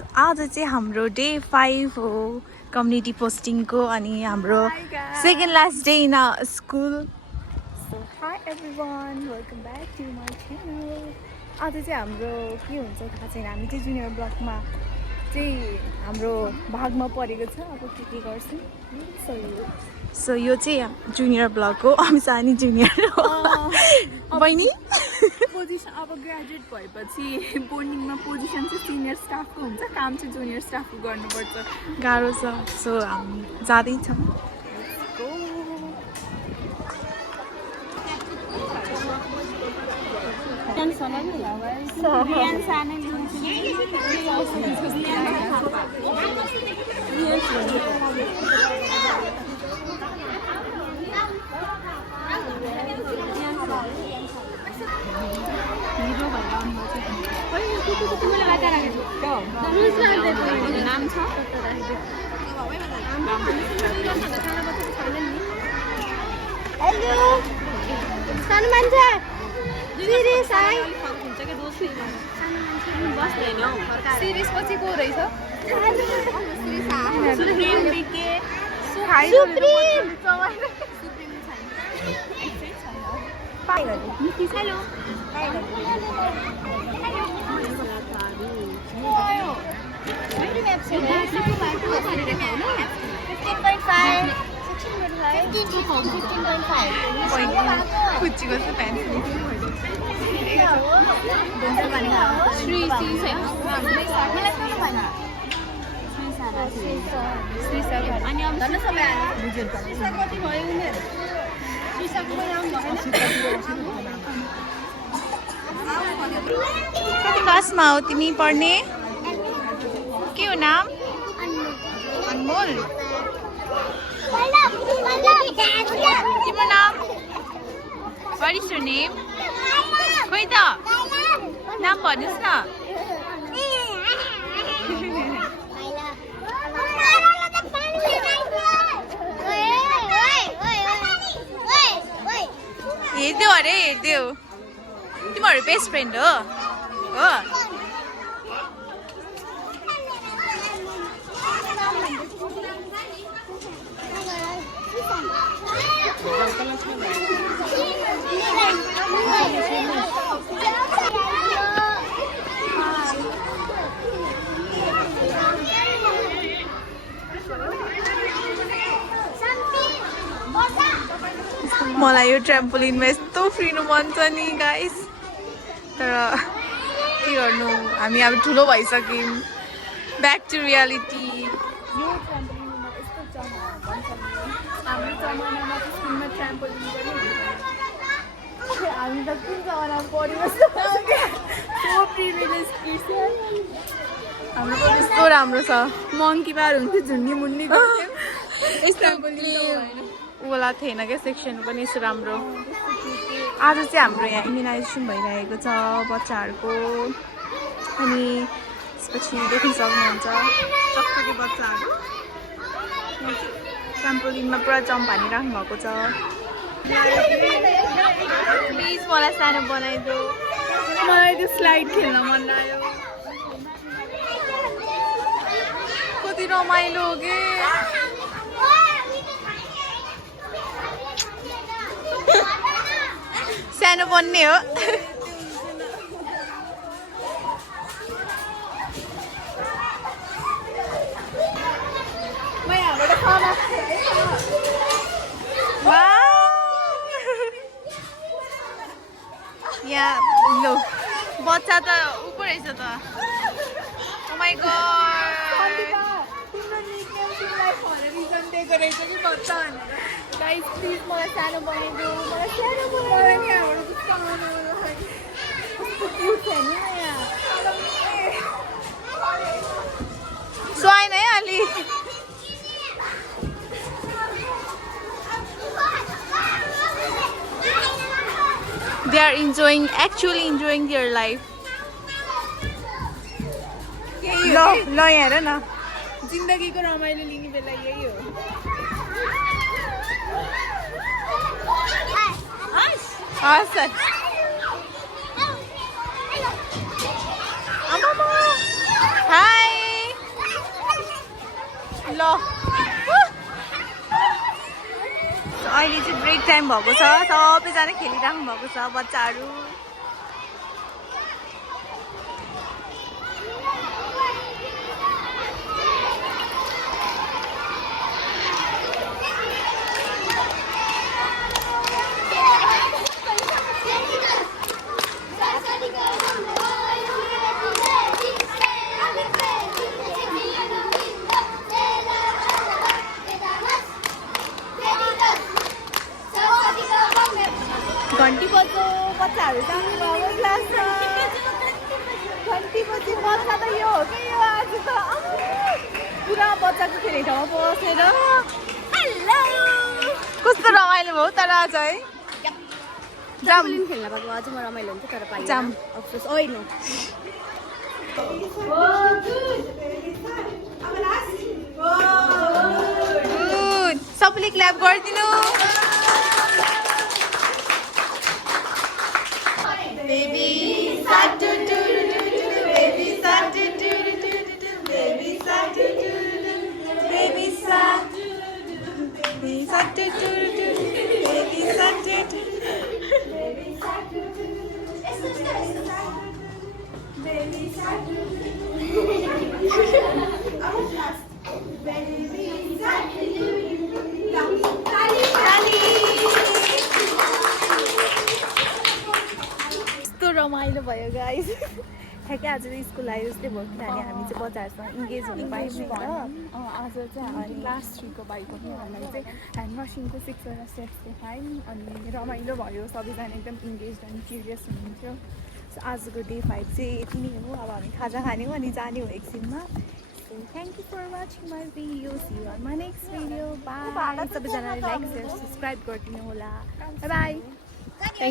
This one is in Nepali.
आज चाहिँ हाम्रो डे 5 हो कम्युनिटी पोस्टिङको अनि हाम्रो second last day in school. So hi everyone, welcome back to my channel. आज चाहिँ हाम्रो के हुन्छ थाहा छैन. हामी चाहिँ जुनियर ब्लकमा चाहिँ हाम्रो भागमा परेको छ. अब के गर्छौँ. सो यो चाहिँ जुनियर ब्लक हो. अमिसानी जुनियर हो. बहिनी पोजिसन अब ग्रेजुएट भएपछि बोर्डिङमा पोजिसन चाहिँ सिनियर स्टाफको हुन्छ, काम चाहिँ जुनियर स्टाफको गर्नुपर्छ. गाह्रो छ. सो हामी जाँदैछौँ. नाम छ हेलो सानो मान्छे सिरियस है हुन्छ के दोस्रो बस्दैन हौ. सिरियस पछि को रहेछ सुप्रिम बिके सुप्रिम हेलो कुच्चीको चाहिँ प्यान्ट श्री अनि कति क्लासमा हो तिमी पढ्ने? के हो नाम? अनमोल. तिम्रो नाम? What is your name? खोइ त नाम भन्नुहोस् न. हेर्देऊ अरे हेर्देऊ. तिमीहरू बेस्ट फ्रेन्ड हो? हो. मलाई यो ट्राम्पोलिनमा यस्तो फ्रिनु मन छ नि गाइस. तर के गर्नु, हामी अब ठुलो भइसक्यौँ. Back to reality. हाम्रो जमानामा चाहिँ स्कुलमा ट्राम्पोलिन पनि हामी त कुन जमानामा पढ्यो सो प्रिभिलेज किड्स. हाम्रो पनि यस्तो राम्रो छ. मङ्की बार हुन्थ्यो, झुन्डी मुन्डी गर्थ्यो. वाला थिएन क्या सेक्सन पनि यस्तो राम्रो. आज चाहिँ हाम्रो यहाँ इम्युनाइजेसन भइरहेको छ बच्चाहरूको. अनि त्यसपछि देख्न सक्नुहुन्छ चक्चके बच्चाहरू ट्राम्पोलिनमा पुरा जम्प हानिराख्नु भएको छ. प्लिज मलाई सानो बनाइदेऊ. मलाई त्यो स्लाइड खेल्न मन लाग्यो. कति रमाइलो हो कि. सानो बन्ने हो. यहाँ लो बच्चा त ऊपर रहेछ त. ओ माई गॉड. गाइस प्लिज मलाई सानो बनाइदेऊ. मलाई सानो बनाइदेऊ. यहाँबाट कस्तो आउनु कस्तो क्युट छ नि यहाँ. सुहाएन है अलि. They are actually enjoying their life. ल ल हेर न. जिन्दगीको रमाइलो लिने बेला यही हो. हस् सर. Hi. ब्रेक टाइम भएको छ सबैजना खेलिराख्नु भएको छ बच्चाहरू घन्टी बज्यो बच्चाहरू जानु भयो क्लासमा घन्टी बजी बच्चा त यो हो कि यो आज त पुरा बच्चाको खेल्ने ठाउँमा बसेर हेलो कस्तो रमाइलो भयो तर आज है जाम्लिन खेल्न पाएको अझै म रमाइलो हुन्थ्यो तर पाइनँ जाम अफसोस होइन गुड सबैले क्ल्याप गरिदिनु Baby shark do do do do do baby shark do do do do baby shark do do do baby shark baby shark do do do baby shark do do baby shark do do baby shark do रमाइलो भयो गाइस ठ्याक्कै आज चाहिँ स्कुल आयो जस्तै भयो किनभने हामी चाहिँ बच्चाहरूसँग इङ्गेज हुनु पायौँ आज चाहिँ हामी क्लास 3 को बाइक हो भन्दा चाहिँ ह्यान्ड मसिनको 6 वटा स्टेप्स देखायौँ अनि रमाइलो भयो सबैजना एकदम इङ्गेज अनि क्युरियस हुनुहुन्थ्यो सो आजको डे 5 चाहिँ यति नै हो अब हामी खाजा खाने हो अनि जाने हो एकछिनमा so thank you for watching my video see you on my next video bye सबैजनाले लाइक सेयर सब्सक्राइब गरिदिनु होला बाई